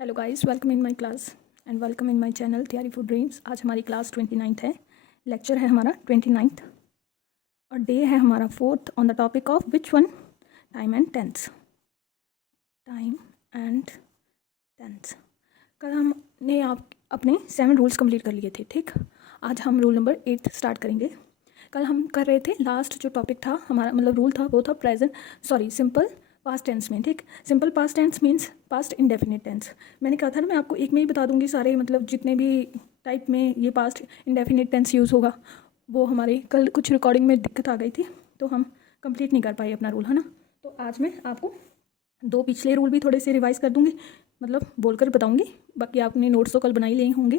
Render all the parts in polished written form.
Hello guys, welcome in my class and welcome in my channel theory for dreams. आज हमारी class 29 है, lecture है हमारा 29 और डे है हमारा 4th on the topic of which one, time and tense. Time and tense. कल हमने आप अपने 7 रूल्स कंप्लीट कर लिए थे, ठीक। आज हम रूल नंबर 8 स्टार्ट करेंगे। कल हम कर रहे थे, लास्ट जो टॉपिक था हमारा, मतलब रूल था, वो था सिंपल पास्ट टेंस में, ठीक। Simple past tense means past indefinite tense. मैंने कहा था ना, मैं आपको एक में ही बता दूंगी सारे, मतलब जितने भी टाइप में ये पास्ट इंडेफिनिट टेंस यूज़ होगा। वो हमारे कल कुछ रिकॉर्डिंग में दिक्कत आ गई थी, तो हम कंप्लीट नहीं कर पाए अपना रूल, है ना। तो आज मैं आपको 2 पिछले रूल भी थोड़े से रिवाइज़ कर दूँगी, मतलब बोलकर बताऊँगी। बाकी आपने नोट्स तो कल बना ही लिए होंगे।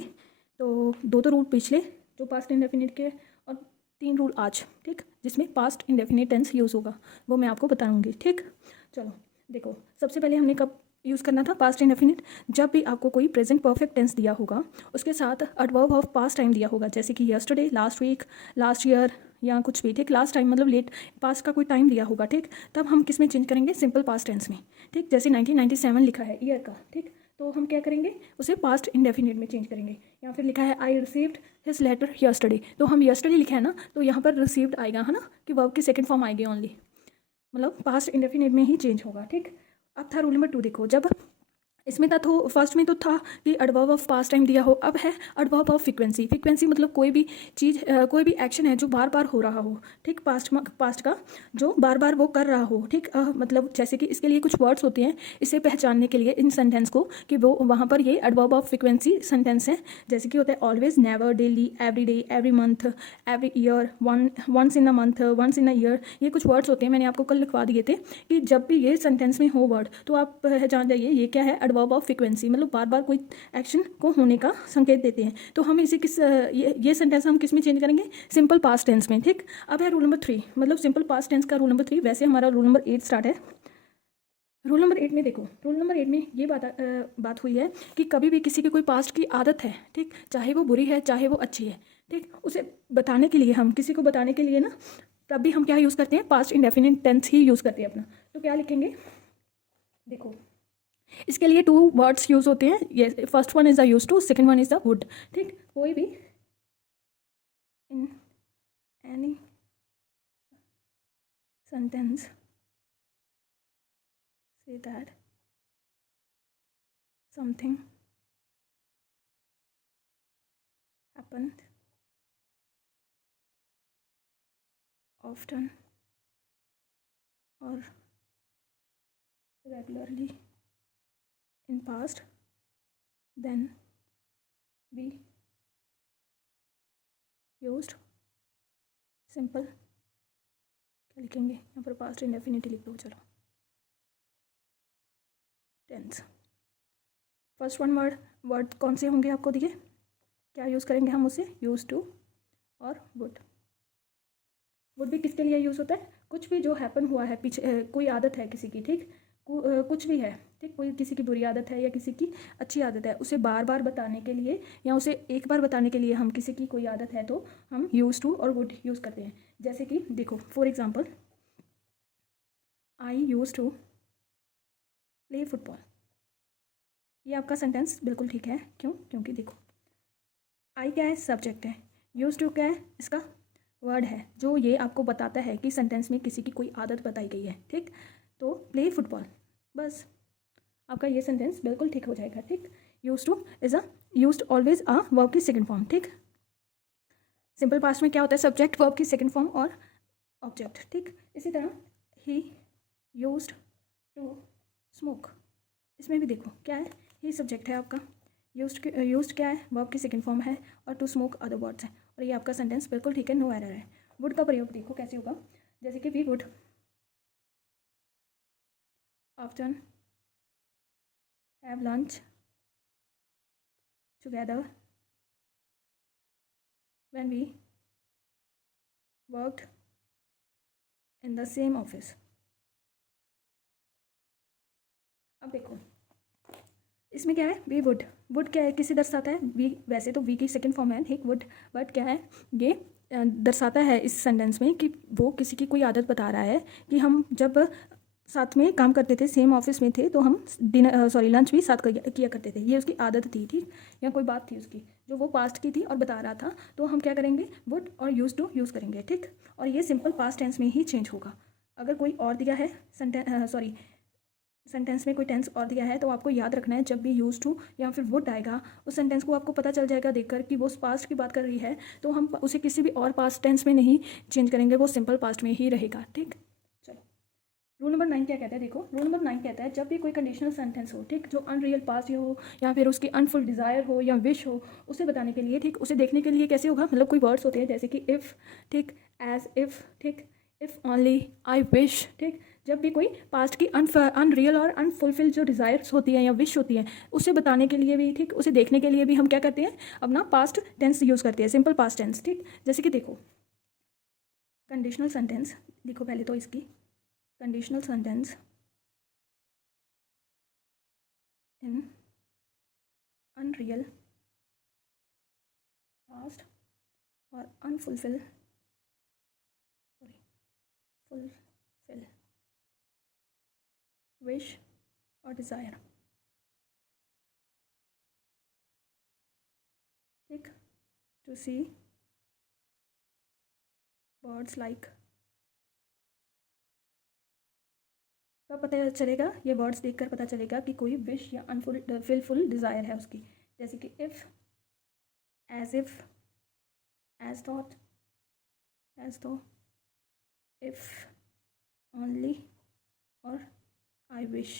तो 2 रूल पिछले जो पास्ट इंडेफिनिट के, और 3 रूल आज, ठीक, जिसमें पास्ट इंडेफिनिट टेंस यूज़ होगा, वो मैं आपको बताऊँगी, ठीक। चलो देखो, सबसे पहले हमने कब यूज़ करना था पास्ट इंडेफिनिट? जब भी आपको कोई प्रेजेंट परफेक्ट टेंस दिया होगा, उसके साथ एडवर्ब ऑफ पास्ट टाइम दिया होगा, जैसे कि yesterday, last week, last year, या कुछ भी, ठीक। लास्ट टाइम मतलब लेट पास्ट का कोई टाइम दिया होगा, ठीक। तब हम किस में चेंज करेंगे? सिंपल पास्ट टेंस में, ठीक। जैसे 1997 लिखा है ईयर का, ठीक, तो हम क्या करेंगे? उसे पास्ट इंडेफिनिट में चेंज करेंगे। या फिर लिखा है I received his letter yesterday, तो हम यस्टरडे लिखा है ना, तो यहाँ पर रिसीव्ड आएगा, है ना, कि वर्ब की सेकंड फॉर्म आएगी ओनली, मतलब पास्ट इंडेफिनिट में ही चेंज होगा, ठीक। अब था रूल नंबर 2। देखो, जब इसमें था, तो फर्स्ट में तो था कि एडवर्ब ऑफ पास्ट टाइम दिया हो, अब है एडवर्ब ऑफ फ्रीक्वेंसी। फ्रीक्वेंसी मतलब कोई भी चीज़, कोई भी एक्शन है जो बार बार हो रहा हो, ठीक। पास्ट का जो बार बार वो कर रहा हो, ठीक। मतलब जैसे कि इसके लिए कुछ वर्ड्स होते हैं, इसे पहचानने के लिए इन सेंटेंस को, कि वो वहाँ पर ये एडवर्ब ऑफ फ्रीक्वेंसी सेंटेंस है। जैसे कि होता है always, never, daily, every day, every month, every year, once in a month, once in a year, ये कुछ वर्ड्स होते हैं। मैंने आपको कल लिखवा दिए थे कि जब भी ये सेंटेंस में हो वर्ड, तो आप पहचान जाइए ये क्या है, एडवर्ब ऑफ फ्रीक्वेंसी, मतलब बार बार कोई एक्शन को होने का संकेत देते हैं। तो हम इसे ये सेंटेंस हम किस में चेंज करेंगे? सिंपल पास्ट टेंस में, ठीक। अब है रूल नंबर 3, मतलब सिंपल पास्ट टेंस का रूल नंबर 3। वैसे हमारा रूल नंबर 8 स्टार्ट है। रूल नंबर 8 में देखो, रूल नंबर 8 में ये बात हुई है कि कभी भी किसी की कोई पास्ट की आदत है, ठीक, चाहे वो बुरी है चाहे वो अच्छी है, ठीक, उसे बताने के लिए, हम किसी को बताने के लिए ना, तब भी हम क्या यूज़ करते हैं? पास्ट इंडेफिनिट टेंस ही यूज़ करते हैं अपना। तो क्या लिखेंगे? देखो, इसके लिए 2 वर्ड्स यूज़ होते हैं। ये first one is the use to, second one is the would, ठीक। कोई भी in any sentence say that something happened often or regularly in past, then we used simple, क्या लिखेंगे यहाँ पर? पास्ट इंडेफिनिट लिख दो, चलो, टेंस। फर्स्ट वन वर्ड कौन से होंगे आपको दिए? क्या यूज़ करेंगे हम उसे? यूज टू और वुड। वुड भी किसके लिए यूज़ होता है? कुछ भी जो हैपन हुआ है पीछे, कोई आदत है किसी की, ठीक, कुछ भी है, ठीक, कोई किसी की बुरी आदत है या किसी की अच्छी आदत है, उसे बार बार बताने के लिए या उसे एक बार बताने के लिए, हम किसी की कोई आदत है तो हम यूज़ टू और वुड यूज़ करते हैं। जैसे कि देखो, for example, I use to play football. ये आपका सेंटेंस बिल्कुल ठीक है। क्यों? क्योंकि देखो, आई क्या है? सब्जेक्ट है। यूज़ टू क्या है? इसका वर्ड है, जो ये आपको बताता है कि सेंटेंस में किसी की कोई आदत बताई गई है, ठीक। तो प्ले फुटबॉल, बस आपका ये सेंटेंस बिल्कुल ठीक हो जाएगा, ठीक। Use two is a used always a verb की सेकंड फॉर्म, ठीक। सिंपल पास्ट में क्या होता है? सब्जेक्ट, वर्ब की सेकंड फॉर्म और ऑब्जेक्ट, ठीक। इसी तरह ही यूज्ड टू स्मोक, इसमें भी देखो क्या है? ही सब्जेक्ट है आपका, यूज्ड क्या है? वर्ब की सेकंड फॉर्म है, और टू स्मोक अदर वर्ड्स है, और ये आपका सेंटेंस बिल्कुल ठीक है, नो एरर है। वुड का प्रयोग देखो कैसे होगा, जैसे कि we would often have lunch together when we worked in the same office. अब देखो, इसमें क्या है? वी वुड क्या है? किसे दर्शाता है? वी, वैसे तो वी की सेकंड फॉर्म है, ठीक, वुड, बट क्या है ये? दर्शाता है इस सेंटेंस में कि वो किसी की कोई आदत बता रहा है कि हम जब साथ में काम करते थे, सेम ऑफिस में थे, तो हम डिनर लंच भी साथ किया करते थे। ये उसकी आदत थी, ठीक, या कोई बात थी उसकी जो वो पास्ट की थी और बता रहा था, तो हम क्या करेंगे, वुड और यूज टू यूज़ करेंगे, ठीक। और ये सिंपल पास्ट टेंस में ही चेंज होगा। अगर कोई और दिया है सेंटेंस में कोई टेंस और दिया है, तो आपको याद रखना है जब भी यूज टू या फिर वुड आएगा, उस सेंटेंस को आपको पता चल जाएगा देखकर कि वो पास्ट की बात कर रही है, तो हम उसे किसी भी और पास्ट टेंस में नहीं चेंज करेंगे, वो सिंपल पास्ट में ही रहेगा, ठीक। चलो, रूल नंबर 9 क्या कहता है, देखो, रूल नंबर 9 कहता है जब भी कोई कंडीशनल सेंटेंस हो, ठीक, जो अनरियल पास्ट हो या फिर उसकी अनफुल डिज़ायर हो या विश हो, उसे बताने के लिए, ठीक, उसे देखने के लिए कैसे होगा, मतलब कोई वर्ड्स होते हैं जैसे कि इफ़, ठीक, एज इफ़, ठीक, इफ़ ओनली, आई विश, ठीक। जब भी कोई पास्ट की अनरियल और अनफुलफिल जो डिज़ायर्स होती हैं या विश होती हैं, उसे बताने के लिए भी, ठीक, उसे देखने के लिए भी हम क्या करते हैं, अपना पास्ट टेंस यूज़ करते हैं, सिंपल पास्ट टेंस, ठीक। जैसे कि देखो, कंडीशनल सेंटेंस लिखो पहले तो इसकी, conditional sentence in unreal past और अनफुलफिल फुलफिल विश और डिज़ायर, ठीक, टू सी वर्ड्स लाइक, कब पता चलेगा, ये वर्ड्स देखकर पता चलेगा कि कोई विश या अनफुलफिल डिज़ायर है उसकी, जैसे कि if, as if, as thought, as though, if only और आई विश।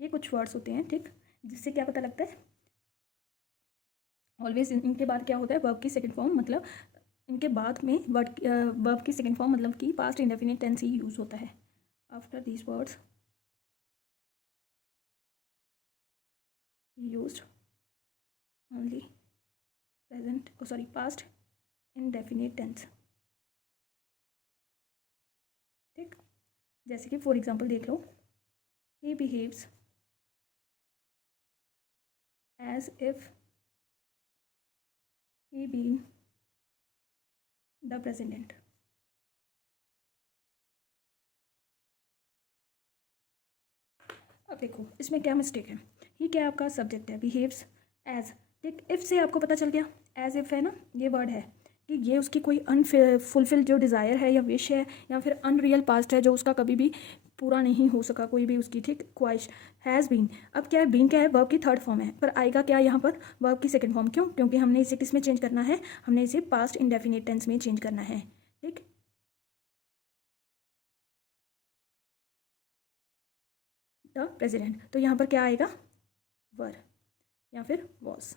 ये कुछ वर्ड्स होते हैं, ठीक, जिससे क्या पता लगता है, ऑलवेज इनके बाद क्या होता है, वर्ब की सेकंड फॉर्म, मतलब इनके बाद में वर्ब की सेकंड फॉर्म मतलब कि पास्ट इंडेफिनिट टेंस ही यूज़ होता है। After these words used only present past indefinite tense, ठीक। जैसे कि फॉर एग्जांपल देख लो, he behaves as if he been the president. अब देखो इसमें क्या मिस्टेक है, ही क्या आपका सब्जेक्ट है, बिहेव्स एज, ठीक, इफ़ से आपको पता चल गया, एज इफ़ है ना, ये वर्ड है कि ये उसकी कोई अनफुलफिल जो डिज़ायर है या विश है या फिर अनरियल पास्ट है जो उसका कभी भी पूरा नहीं हो सका, कोई भी उसकी, ठीक, ख्वाहिश, हैज़ बीन। अब क्या है, बीन क्या है, वर्ब की थर्ड फॉर्म है, पर आएगा क्या यहाँ पर, वर्ब की सेकंड फॉर्म, क्यों, क्योंकि हमने इसे किस में चेंज करना है, हमने इसे पास्ट इंडेफिनिट टेंस में चेंज करना है, ठीक। द प्रेसिडेंट, तो यहाँ पर क्या आएगा, वर या फिर वॉस,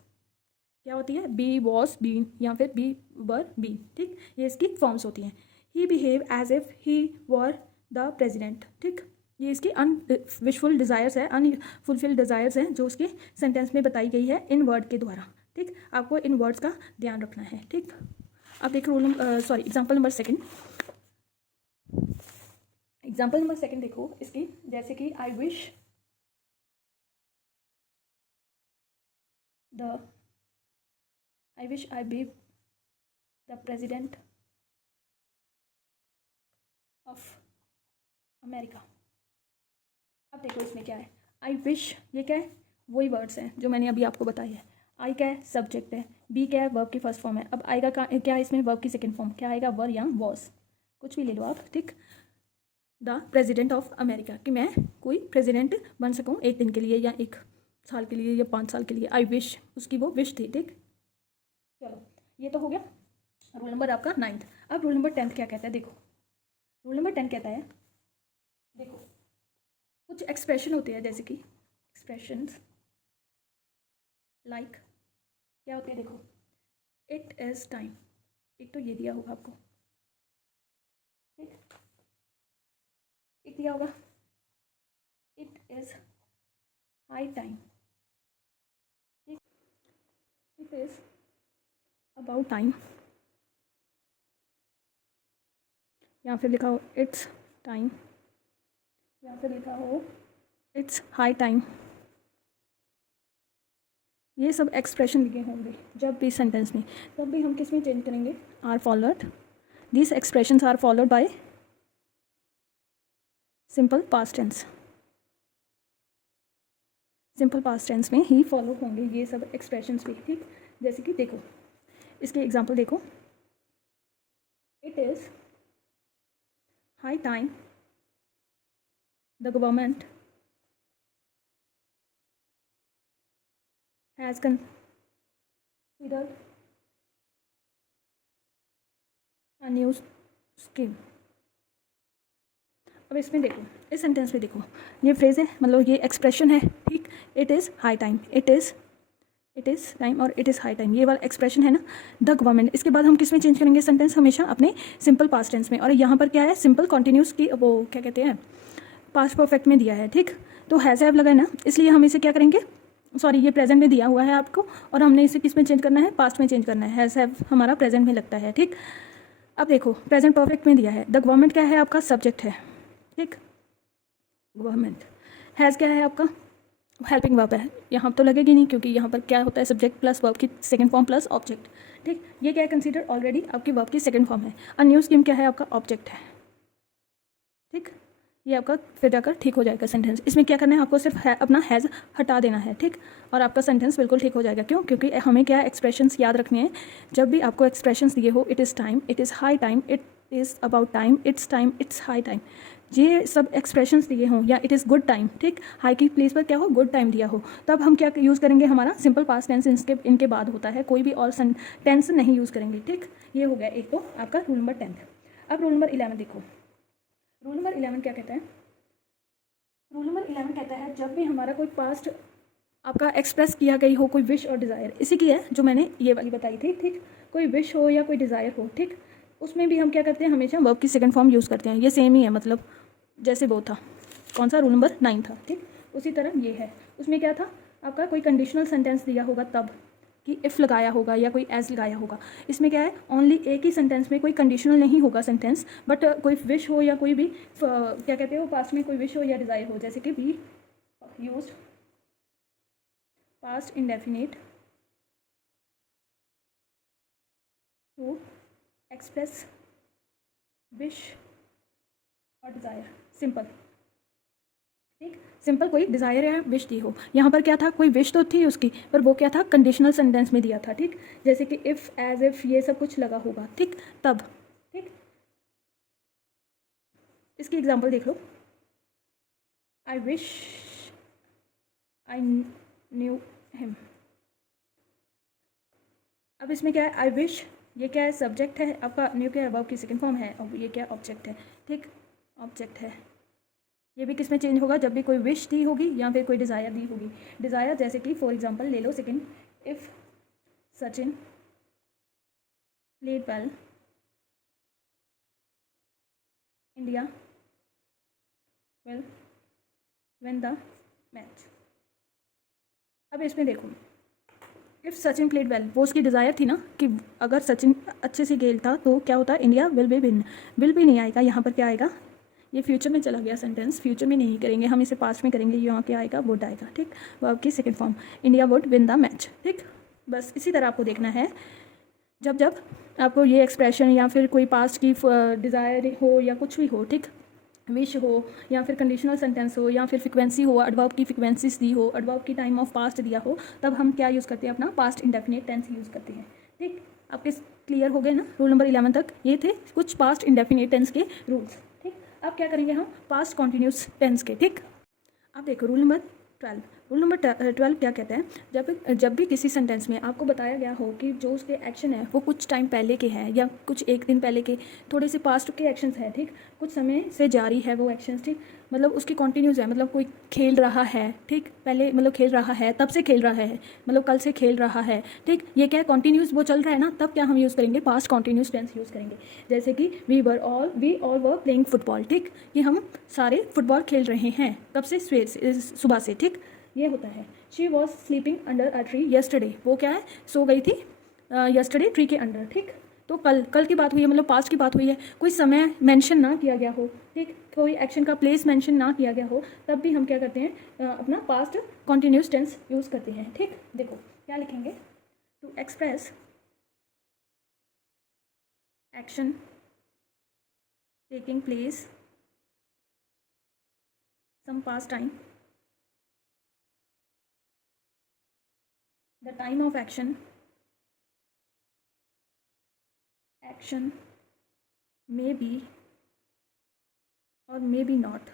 क्या होती है, बी वॉस बी या फिर बी वर बी, ठीक, ये इसकी फॉर्म्स होती हैं। He behave as if he were the president, ठीक, ये इसकी विशफुल डिज़ायर्स है, अनफुलफिल डिज़ायर्स हैं जो उसके सेंटेंस में बताई गई है इन वर्ड के द्वारा, ठीक। आपको इन वर्ड्स का ध्यान रखना है, ठीक। अब देखो एग्जाम्पल नंबर सेकेंड, देखो इसकी, जैसे कि I wish I be the president of America. अब देखो इसमें क्या है, आई विश, ये क्या है, वही वर्ड्स हैं जो मैंने अभी आपको बताई है। आई क्या है, सब्जेक्ट है, बी क्या है, वर्ब की फर्स्ट फॉर्म है। अब आएगा क्या है इसमें, वर्ब की सेकंड फॉर्म, क्या आएगा, वर या वॉस, कुछ भी ले लो आप, ठीक। द प्रेजिडेंट ऑफ अमेरिका, कि मैं कोई प्रेजिडेंट बन सकूँ एक दिन के लिए या एक साल के लिए या 5 साल के लिए, आई विश, उसकी वो विश थी, ठीक। चलो, ये तो हो गया रूल नंबर आपका 9th। अब रूल नंबर 10th क्या कहता है, देखो, रूल नंबर 10 कहता है, देखो, कुछ एक्सप्रेशन होते हैं जैसे कि एक्सप्रेशंस लाइक, क्या होते हैं, देखो, इट इज़ टाइम, एक तो ये दिया होगा आपको, ठीक, एक दिया होगा, इट इज़ हाई टाइम, ठीक, इट इज़ अबाउट टाइम, या फिर लिखा हो इट्स टाइम, या फिर लिखा हो इट्स हाई टाइम। ये सब एक्सप्रेशन लिखे होंगे जब भी सेंटेंस में, तब भी हम किस में चेंज करेंगे, are followed, this expressions are followed by simple past tense, simple past tense में ही फॉलो होंगे ये सब एक्सप्रेशंस भी, ठीक। जैसे कि देखो इसके एग्जांपल देखो, it is high time the government has considered a new scheme। अब इसमें देखो, इस सेंटेंस में देखो, ये फ्रेज है, मतलब ये एक्सप्रेशन है, ठीक। It is high time, it is time और इट इज़ हाई टाइम, ये वाला एक्सप्रेशन है ना, द गवर्नमेंट। इसके बाद हम किस में चेंज करेंगे सेंटेंस, हमेशा अपने सिंपल पास्ट टेंस में। और यहाँ पर क्या है, सिंपल कॉन्टिन्यूस की वो क्या कहते हैं, पास्ट परफेक्ट में दिया है, ठीक। तो हैज़ हैव लगा है ना, इसलिए हम इसे क्या करेंगे, सॉरी ये प्रेजेंट में दिया हुआ है आपको, और हमने इसे किस में चेंज करना है, पास्ट में चेंज करना है। हैज़ हैव हमारा प्रेजेंट में लगता है, ठीक। अब देखो प्रेजेंट परफेक्ट में दिया है, द गवर्नमेंट क्या है आपका, सब्जेक्ट है, ठीक। गवर्नमेंट, हैज़ क्या है आपका, हेल्पिंग वर्ब है, यहाँ तो लगेगी नहीं क्योंकि यहाँ पर क्या होता है, सब्जेक्ट प्लस वर्ब की सेकंड फॉर्म प्लस ऑब्जेक्ट, ठीक। ये क्या है, कंसीडर ऑलरेडी आपकी वर्ब की सेकंड फॉर्म है। अ न्यू स्कीम क्या है आपका, ऑब्जेक्ट है, ठीक। ये आपका फिर जाकर ठीक हो जाएगा सेंटेंस। इसमें क्या करना है आपको, सिर्फ अपना हैज़ हटा देना है, ठीक। और आपका सेंटेंस बिल्कुल ठीक हो जाएगा। क्यों, क्योंकि हमें क्या एक्सप्रेशंस याद रखने हैं। जब भी आपको एक्सप्रेशंस दिए हो, it is time, it is high time, it is about time, it's high time, ये सब एक्सप्रेशंस दिए हों, या इट इज़ गुड टाइम, ठीक, हाई की प्लेस पर क्या हो, गुड टाइम दिया हो, तब हम क्या यूज़ करेंगे, हमारा सिंपल पास्ट टेंस इनके बाद होता है, कोई भी और टेंस नहीं यूज़ करेंगे, ठीक। ये हो गया एक तो आपका रूल नंबर 10। अब रूल नंबर 11 देखो, रूल नंबर 11 क्या कहता है, रूल नंबर 11 कहता है जब भी हमारा कोई पास्ट आपका एक्सप्रेस किया गई हो कोई विश और डिज़ायर, इसी की है जो मैंने ये वाली बताई थी, ठीक। कोई विश हो या कोई डिज़ायर हो, ठीक, उसमें भी हम क्या करते हैं, हमेशा वर्ब की सेकंड फॉर्म यूज़ करते हैं। ये सेम ही है, मतलब जैसे वो था, कौन सा, रूल नंबर 9 था, ठीक। उसी तरह ये है, उसमें क्या था आपका, कोई कंडीशनल सेंटेंस दिया होगा तब, कि इफ़ लगाया होगा या कोई एज लगाया होगा। इसमें क्या है, ओनली एक ही सेंटेंस में कोई कंडीशनल नहीं होगा सेंटेंस, बट कोई विश हो या कोई भी क्या कहते हो, पास्ट में कोई विश हो या डिज़ायर हो, जैसे कि be used past indefinite to express wish और डिज़ायर, सिंपल, ठीक। सिंपल कोई डिज़ायर या विश दी हो, यहाँ पर क्या था, कोई विश तो थी उसकी, पर वो क्या था, कंडीशनल सेंटेंस में दिया था, ठीक। जैसे कि इफ़, एज इफ़, ये सब कुछ लगा होगा, ठीक, तब, ठीक। इसकी एग्जांपल देख लो, I wish I knew him. अब इसमें क्या है, आई विश, ये क्या है, सब्जेक्ट है आपका, न्यू क्या है, वर्ब की सेकंड फॉर्म है, और ये क्या ऑब्जेक्ट है, ठीक, ऑब्जेक्ट है। ये भी किस में चेंज होगा, जब भी कोई विश दी होगी या फिर कोई डिज़ायर दी होगी। डिज़ायर जैसे कि फॉर एग्जांपल ले लो second, if Sachin played well, India will win the match. अब इसमें देखो, इफ़ सचिन प्लेड वेल, वो उसकी डिज़ायर थी ना, कि अगर सचिन अच्छे से खेलता तो क्या होता, India will be win. Will भी नहीं आएगा, यहाँ पर क्या आएगा, ये फ्यूचर में चला गया सेंटेंस, फ्यूचर में नहीं करेंगे हम इसे, पास्ट में करेंगे। यहाँ क्या आएगा, वुड आएगा, ठीक, वर्ब की second form, India would win the match, ठीक। बस इसी तरह आपको देखना है, जब जब आपको ये एक्सप्रेशन या फिर कोई पास्ट की डिज़ायर हो या कुछ भी हो, ठीक, विश हो या फिर कंडीशनल सेंटेंस हो या फिर फ्रिक्वेंसी हो, एडवर्ब की फ्रिक्वेंसीज दी हो, एडवर्ब की टाइम ऑफ पास्ट दिया हो, तब हम क्या यूज़ करते हैं, अपना पास्ट इंडेफिनिट टेंस यूज़ करते हैं, ठीक। आपके क्लियर हो गए ना, रूल नंबर 11 तक ये थे कुछ पास्ट इंडेफिनिट टेंस के रूल्स, ठीक। अब क्या करेंगे हम, पास्ट कॉन्टिन्यूस टेंस के, ठीक। अब देखो रूल नंबर 12, रूल नंबर 12 क्या कहते हैं, जब भी किसी सेंटेंस में आपको बताया गया हो कि जो उसके एक्शन है वो कुछ टाइम पहले के हैं या कुछ एक दिन पहले के, थोड़े से पास्ट के एक्शंस हैं, ठीक, कुछ समय से जारी है वो एक्शंस, ठीक, मतलब उसकी कॉन्टिन्यूस है, मतलब कोई खेल रहा है, ठीक, पहले मतलब खेल रहा है, तब से खेल रहा है, मतलब कल से खेल रहा है, ठीक, ये क्या है, कॉन्टिन्यूस वो चल रहा है ना, तब क्या हम यूज़ करेंगे, पास्ट कॉन्टिन्यूस टेंस यूज़ करेंगे। जैसे कि we all were playing football, ठीक, कि हम सारे फुटबॉल खेल रहे हैं, कब से, सुबह से, ठीक, ये होता है। She was sleeping under a tree yesterday, वो क्या है, सो गई थी यस्टरडे ट्री के अंडर, ठीक। तो कल की बात हुई है, मतलब पास्ट की बात हुई है, कोई समय मेंशन ना किया गया हो, ठीक, कोई एक्शन का प्लेस मेंशन ना किया गया हो, तब भी हम क्या करते हैं, अपना पास्ट कॉन्टिन्यूस टेंस यूज़ करते हैं, ठीक। देखो क्या लिखेंगे, to express action taking place some past time, the time of action may be or may be not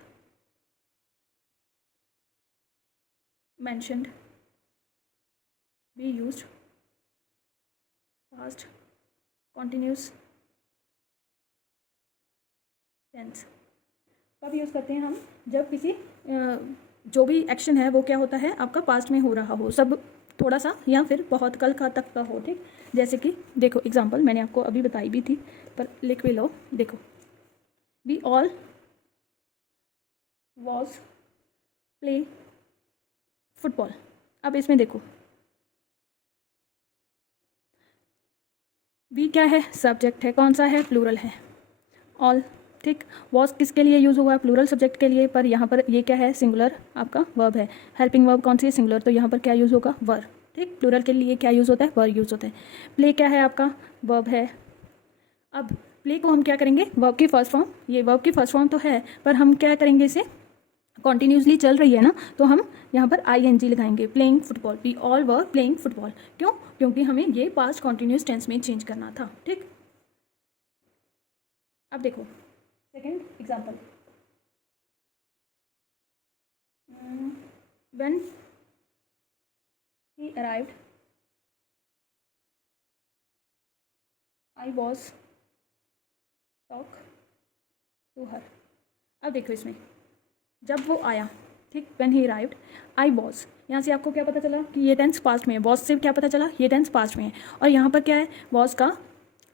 mentioned, be used past continuous tense. कब यूज़ करते हैं हम? जब किसी जो भी एक्शन है वो क्या होता है, आपका पास्ट में हो रहा हो, सब थोड़ा सा या फिर बहुत कल का तक का हो, ठीक। जैसे कि देखो एग्जांपल मैंने आपको अभी बताई भी थी, पर लिख भी लो। देखो, we all was play football. अब इसमें देखो, वी क्या है? सब्जेक्ट है। कौन सा है? प्लूरल है। ऑल, ठीक। वॉज किसके लिए यूज़ हुआ है? प्लूरल सब्जेक्ट के लिए, पर यहाँ पर ये क्या है? सिंगुलर आपका वर्ब है। हेल्पिंग वर्ब कौन सी है? सिंगुलर, तो यहाँ पर क्या यूज़ होगा? वर, ठीक। प्लूरल के लिए क्या यूज़ होता है? वर यूज़ होता है। प्ले क्या है आपका? वर्ब है। अब प्ले को हम क्या करेंगे? वर्ब की फर्स्ट फॉर्म, ये वर्ब की फर्स्ट फॉर्म तो है, पर हम क्या करेंगे? इसे कॉन्टीन्यूसली चल रही है ना, तो हम यहाँ पर ING लगाएंगे। Playing football, we all were playing football. क्यों? क्योंकि हमें ये पास्ट कॉन्टीन्यूस टेंस में चेंज करना था, ठीक। अब देखो second example, when he arrived I was talk to her। अब देखो इसमें जब वो आया, ठीक, when he arrived I was, यहाँ से आपको क्या पता चला कि ये टेंस पास्ट में है। was से क्या पता चला? ये टेंस पास्ट में है। और यहाँ पर क्या है? was का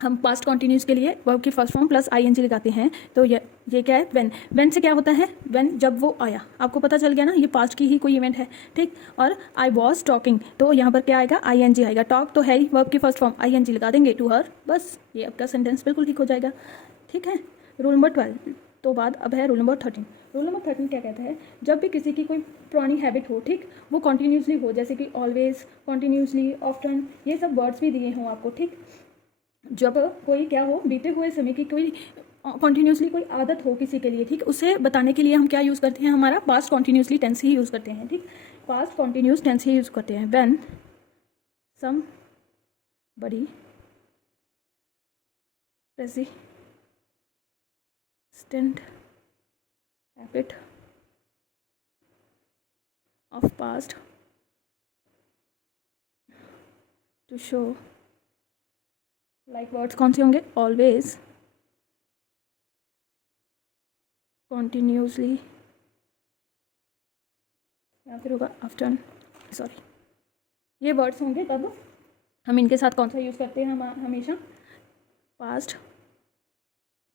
हम पास्ट कॉन्टीन्यूस के लिए वर्ब की फर्स्ट फॉर्म प्लस ING लगाते हैं, तो ये क्या है? when से क्या होता है? when जब वो आया। आपको पता चल गया ना, ये पास्ट की ही कोई इवेंट है, ठीक। और I was talking, तो यहाँ पर क्या आएगा? ING आएगा। टॉक तो है ही, वर्ब की फर्स्ट फॉर्म, ING लगा देंगे टू हर, बस ये आपका सेंटेंस बिल्कुल ठीक हो जाएगा, ठीक है। रूल नंबर 12 तो बाद अब है रूल नंबर 13। रूल नंबर 13 क्या कहता है? जब भी किसी की कोई पुरानी हैबिट हो, ठीक, वो कॉन्टीन्यूसली हो, जैसे कि ऑलवेज, कॉन्टीन्यूसली, ऑफ्टन, ये सब वर्ड्स भी दिए हों आपको, ठीक। जब कोई क्या हो, बीते हुए समय की कोई कॉन्टीन्यूसली कोई आदत हो किसी के लिए, ठीक, उसे बताने के लिए हम क्या यूज़ करते हैं? हमारा पास्ट कॉन्टीन्यूसली टेंस ही यूज़ करते हैं, ठीक। पास्ट कॉन्टीन्यूस टेंस ही यूज़ करते हैं। When somebody persistent habit of past to show, like words कौन से होंगे? ऑलवेज, कॉन्टीन्यूसली, या फिर होगा आफ्टर, सॉरी, ये वर्ड्स होंगे, तब हम इनके साथ कौन सा यूज़ करते हैं? हम हमेशा past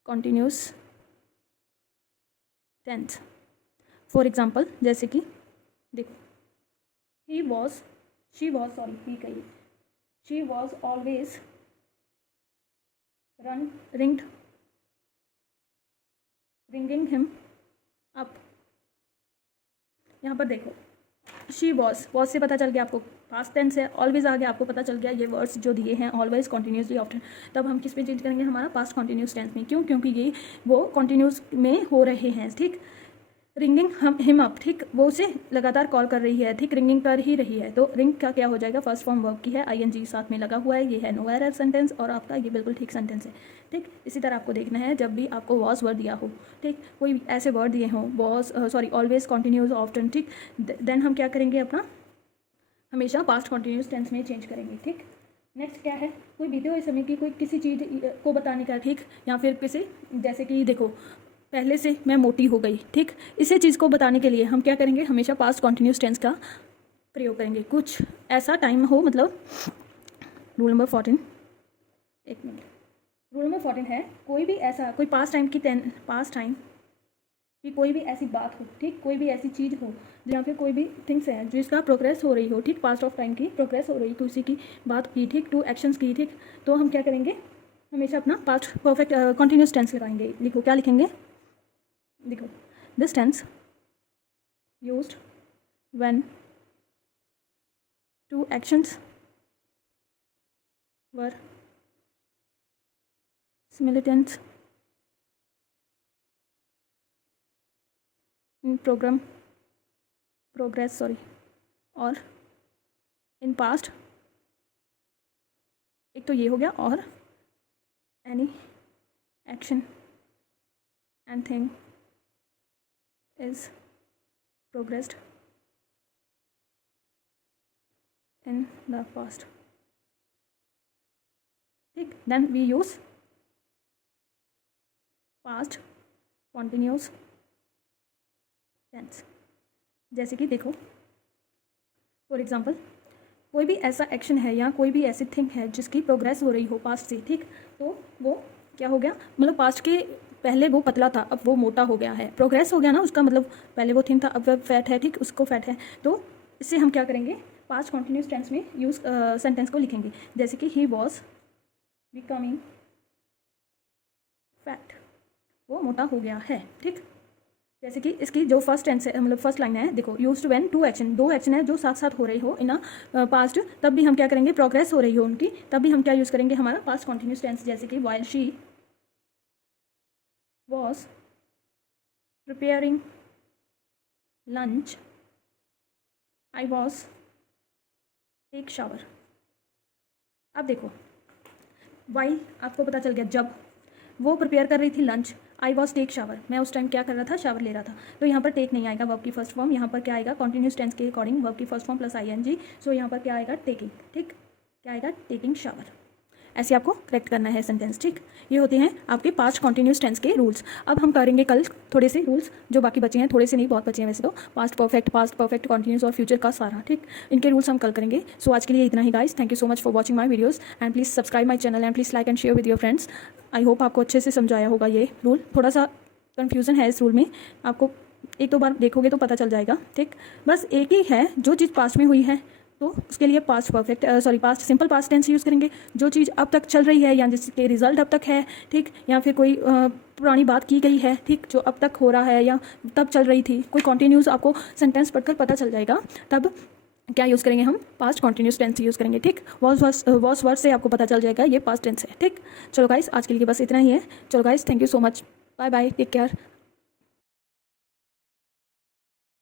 continuous tense. For example, जैसे कि देखो, she was always ringing him up. यहाँ पर देखो, शी वॉज से पता चल गया आपको पास्ट टेंस है, ऑलवेज आ गया, आपको पता चल गया ये वर्ड्स जो दिए हैं ऑलवेज, कॉन्टीन्यूसली, ऑफ्टन, तब हम किस में चेंज करेंगे? हमारा पास्ट कॉन्टीन्यूस टेंस में। क्यों? क्योंकि ये वो कॉन्टीन्यूस में हो रहे हैं, ठीक। रिंगिंग हिम अप, ठीक, वो उसे लगातार कॉल कर रही है, ठीक, रिंगिंग कर ही रही है, तो रिंग का क्या हो जाएगा? फर्स्ट फॉर्म वर्ब की है, ING साथ में लगा हुआ है, ये है नो एरर सेंटेंस, और आपका ये बिल्कुल ठीक सेंटेंस है, ठीक। इसी तरह आपको देखना है, जब भी आपको वॉज वर्ड दिया हो, ठीक, कोई ऐसे वर्ड दिए हों, was, sorry, always, continuous, often, ठीक, देन हम क्या करेंगे? अपना हमेशा पास्ट कॉन्टीन्यूस टेंस में चेंज करेंगे, ठीक। नेक्स्ट क्या है? कोई बीते हुए समय की कोई किसी चीज़ को बताने का, ठीक, या फिर किसी, जैसे कि देखो, पहले से मैं मोटी हो गई, ठीक, इसे चीज़ को बताने के लिए हम क्या करेंगे? हमेशा पास्ट कॉन्टीन्यूस टेंस का प्रयोग करेंगे। कुछ ऐसा टाइम हो, मतलब रूल नंबर 14, एक मिनट, रूल नंबर 14 है, कोई भी ऐसा कोई पास्ट टाइम की कोई भी ऐसी बात हो, ठीक, कोई भी ऐसी चीज़ हो, या फिर कोई भी थिंग्स है जिसका प्रोग्रेस हो रही हो, ठीक, पास्ट ऑफ टाइम की प्रोग्रेस हो रही, किसी की बात की, ठीक, टू एक्शंस की, ठीक, तो हम क्या करेंगे? हमेशा अपना पास्ट परफेक्ट कॉन्टीन्यूस टेंस लगाएंगे। लिखो, क्या लिखेंगे? देखो, this tense used when two actions were simultaneous in program progress और इन पास्ट, एक तो ये हो गया, और any action and thing is progressed in the past. ठीक, then we use past continuous tense. जैसे कि देखो, फॉर एग्जांपल, कोई भी ऐसा एक्शन है या कोई भी ऐसी थिंग है जिसकी प्रोग्रेस हो रही हो पास्ट से, ठीक, तो वो क्या हो गया, मतलब पास्ट के पहले वो पतला था, अब वो मोटा हो गया है, प्रोग्रेस हो गया ना उसका, मतलब पहले वो थिन था, अब वो फैट है, ठीक, उसको फैट है। तो इससे हम क्या करेंगे, पास्ट कॉन्टिन्यूस टेंस में यूज सेंटेंस को लिखेंगे। जैसे कि ही वॉज बिकमिंग फैट, वो मोटा हो गया है, ठीक। जैसे कि इसकी जो फर्स्ट टेंस है, मतलब फर्स्ट लाइन है, देखो, यूज्ड व्हेन टू एक्शन, दो एक्शन है जो साथ साथ हो रही हो इन पास्ट, तब भी हम क्या करेंगे, प्रोग्रेस हो रही हो उनकी, तब भी हम क्या यूज़ करेंगे, हमारा पास्ट कॉन्टिन्यूस टेंस। जैसे कि while she was preparing lunch I was take shower. अब देखो, वाइल आपको पता चल गया, जब वो प्रिपेयर कर रही थी lunch, I was take shower, मैं उस टाइम क्या कर रहा था, शावर ले रहा था। तो यहाँ पर टेक नहीं आएगा, वर्ब की फर्स्ट फॉर्म, यहाँ पर क्या आएगा, कॉन्टिन्यूस टेंस के अकॉर्डिंग वर्ब की फर्स्ट फॉर्म प्लस ING। सो यहाँ पर क्या आएगा, टेकिंग, ठीक, क्या आएगा, टेकिंग शावर। ऐसे आपको करेक्ट करना है सेंटेंस, ठीक। ये होते हैं आपके पास्ट कॉन्टिन्यूस टेंस के रूल्स। अब हम करेंगे कल थोड़े से रूल्स जो बाकी बचे हैं, थोड़े से नहीं, बहुत बचे हैं वैसे तो, पास्ट परफेक्ट कॉन्टिन्यूस और फ्यूचर का सारा, ठीक, इनके रूल्स हम कल करेंगे। सो आज के लिए इतना ही guys, thank you so much for watching my videos and please subscribe my channel and please like and share with your friends. I hope आपको अच्छे से समझाया होगा ये रूल, थोड़ा सा कन्फ्यूज़न है इस रूल में, आपको एक दो बार देखोगे तो पता चल जाएगा, ठीक। बस एक ही है, जो चीज़ पास्ट में हुई है तो उसके लिए past past simple past tense use करेंगे। जो चीज़ अब तक चल रही है या जिसके रिजल्ट अब तक है, ठीक, या फिर कोई पुरानी बात की गई है, ठीक, जो अब तक हो रहा है या तब चल रही थी, कोई कॉन्टिन्यूस आपको सेंटेंस पढ़कर पता चल जाएगा, तब क्या यूज़ करेंगे, हम पास्ट कॉन्टिन्यूस टेंस यूज़ करेंगे, ठीक। वॉज वर्ड से आपको पता चल जाएगा ये पास्ट टेंस है, ठीक। चलो गाइस, आज के लिए बस इतना ही है। चलो guys, thank you so much, bye bye, take care.